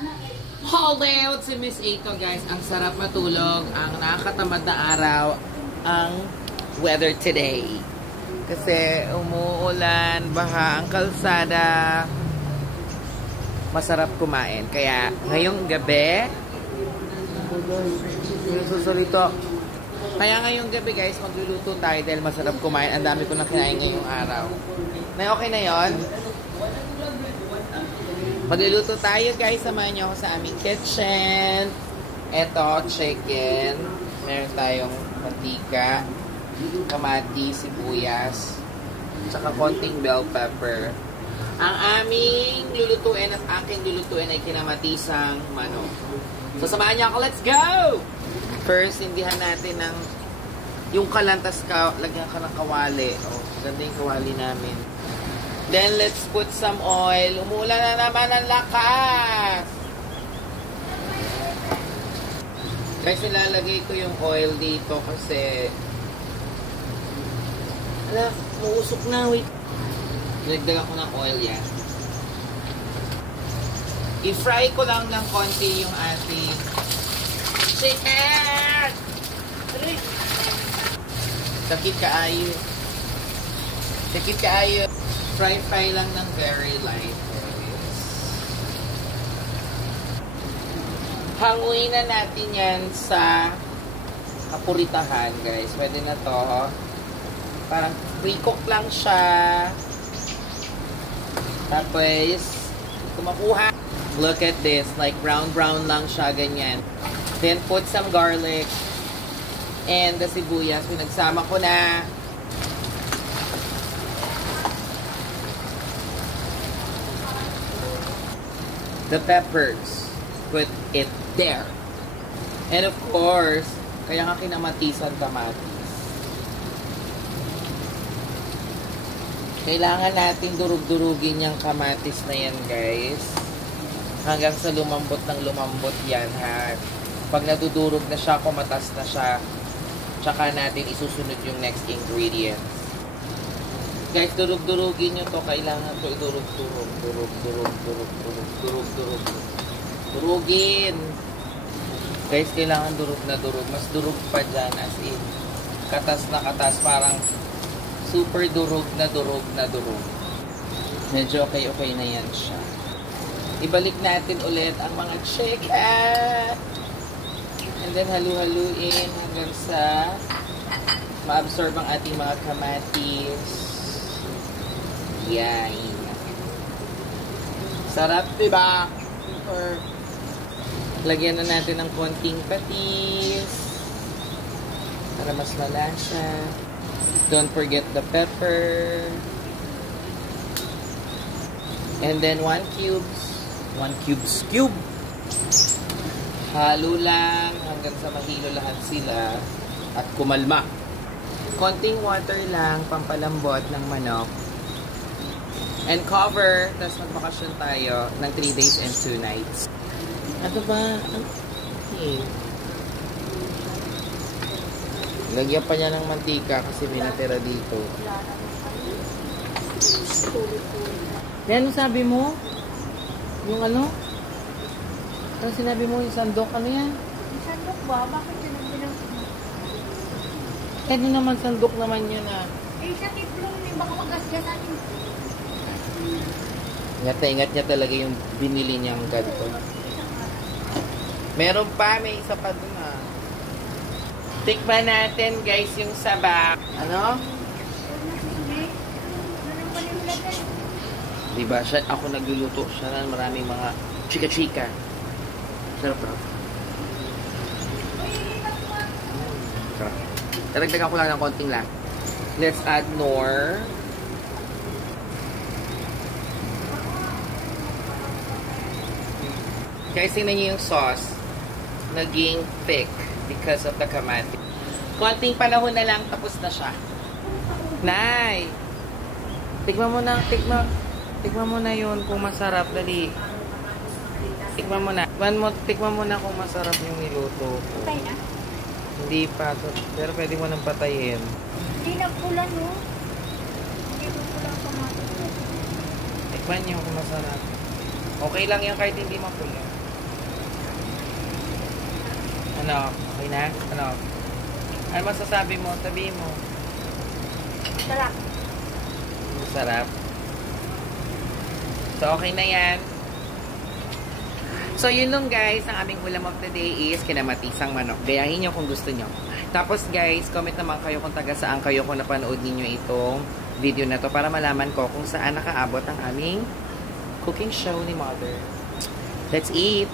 Hello, si Miss Ato guys. Ang sarap matulog, ang nakakatamad na araw, ang weather today. Kasi umuulan, baha ang kalsada. Masarap kumain. Kaya ngayong gabi, ngayong gabi guys, magluluto tayo dahil masarap kumain. Ang dami ko na kinain ngayong araw. Na okay na yon? Magluluto tayo guys, samahan niyo ako sa aming kitchen. Eto, chicken. Meron tayong mantika, kamatis, sibuyas, tsaka konting bell pepper. Ang aming lulutuin at aking lulutuin ay kinamatisang manok. So samahan niyo ako, let's go! First, indihan natin ng yung kalantas ka, lagyan ka ng kawali. Oh, ganda yung kawali namin. Then, let's put some oil. Umulan na naman ang lakas! Guys, nilalagay ko yung oil dito kasi ala, muusok na. Wait. Nagdagan ko ng oil yan. I-fry ko lang ng konti yung ating chicken! Sakit kaayo. Sakit kaayo. Fry lang ng very light. Hanguin na natin yan sa kapuritahan, guys. Pwede na to. Parang pre-cook lang siya. Tapos, kumakuha. Look at this. Like, brown lang siya, ganyan. Then, put some garlic and the sibuyas. Pinagsama ko na. The peppers. Put it there. And of course, kaya nga kinamatisan kamatis. Kailangan natin durug-durugin yung kamatis na yan, guys. Hanggang sa lumambot ng lumambot yan, ha. Pag nadudurog na siya, kumatas na siya, tsaka natin isusunod yung next ingredients. Guys, durug-durugin nyo to. Kailangan to idurug-durug. Durugin. Guys, kailangan durug na durug. Mas durug pa dyan. As in, katas na katas. Parang super durug na durug na durug. Medyo okay na yan siya. Ibalik natin ulit ang mga chicken. And then, halu-haluin hanggang sa ma-absorb ang ating mga kamatis. Yan. Sarap, diba? Or, lagyan na natin ng konting patis para mas malasa. Don't forget the pepper. And then 1 cube. Halo lang hanggang sa mahilo lahat sila at kumalma. Konting water lang, pampalambot ng manok. And cover, tapos magbakasyon tayo ng 3 days and 2 nights. Ano ba? Okay. Lagyan pa niya ng mantika kasi may natira dito. Ano sabi mo? Yung ano? Ano sinabi mo? Yung sandok? Ano yan? Yung sandok ba? Bakit yun ang pinag-sandok? Ano naman sandok naman yun ah? Eh, sa tiplong ni baka magasgasan yung... Ingat niya talaga yung binili niyang ganito. Meron pa, may isa pa dun ah. Tikman natin guys yung sabak. Ano? Diba, siya, ako nagluluto siya na maraming mga chika-chika. Sarap bro. Sarap. Daragdagan ko lang ng konting lang. Let's add more. Guys, tingnan niyo yung sauce. Naging thick because of the kamatis. Konting panahon na lang, tapos na siya. Nay! Tikman mo na, tikman mo na yun kung masarap. Dali. Tikman mo na. Tikman mo na kung masarap yung niluto ko. Patay na? Hindi pa. Pero pwede mo nang patayin. Hindi na pula, no? Hindi na pula ang kamatis. Tikman niyo kung masarap. Okay lang yan kahit hindi mapula. Ano? Okay na? Ano? Ano masasabi mo? Sabihin mo. Sarap. Sarap. So, okay na yan. So, yun lang guys, ang aming ulam of the day is kinamatisang manok. Gayahin nyo kung gusto nyo. Tapos guys, comment naman kayo kung taga saan kayo kung napanood ninyo itong video na to para malaman ko kung saan nakaabot ang aming cooking show ni Mother. Let's eat!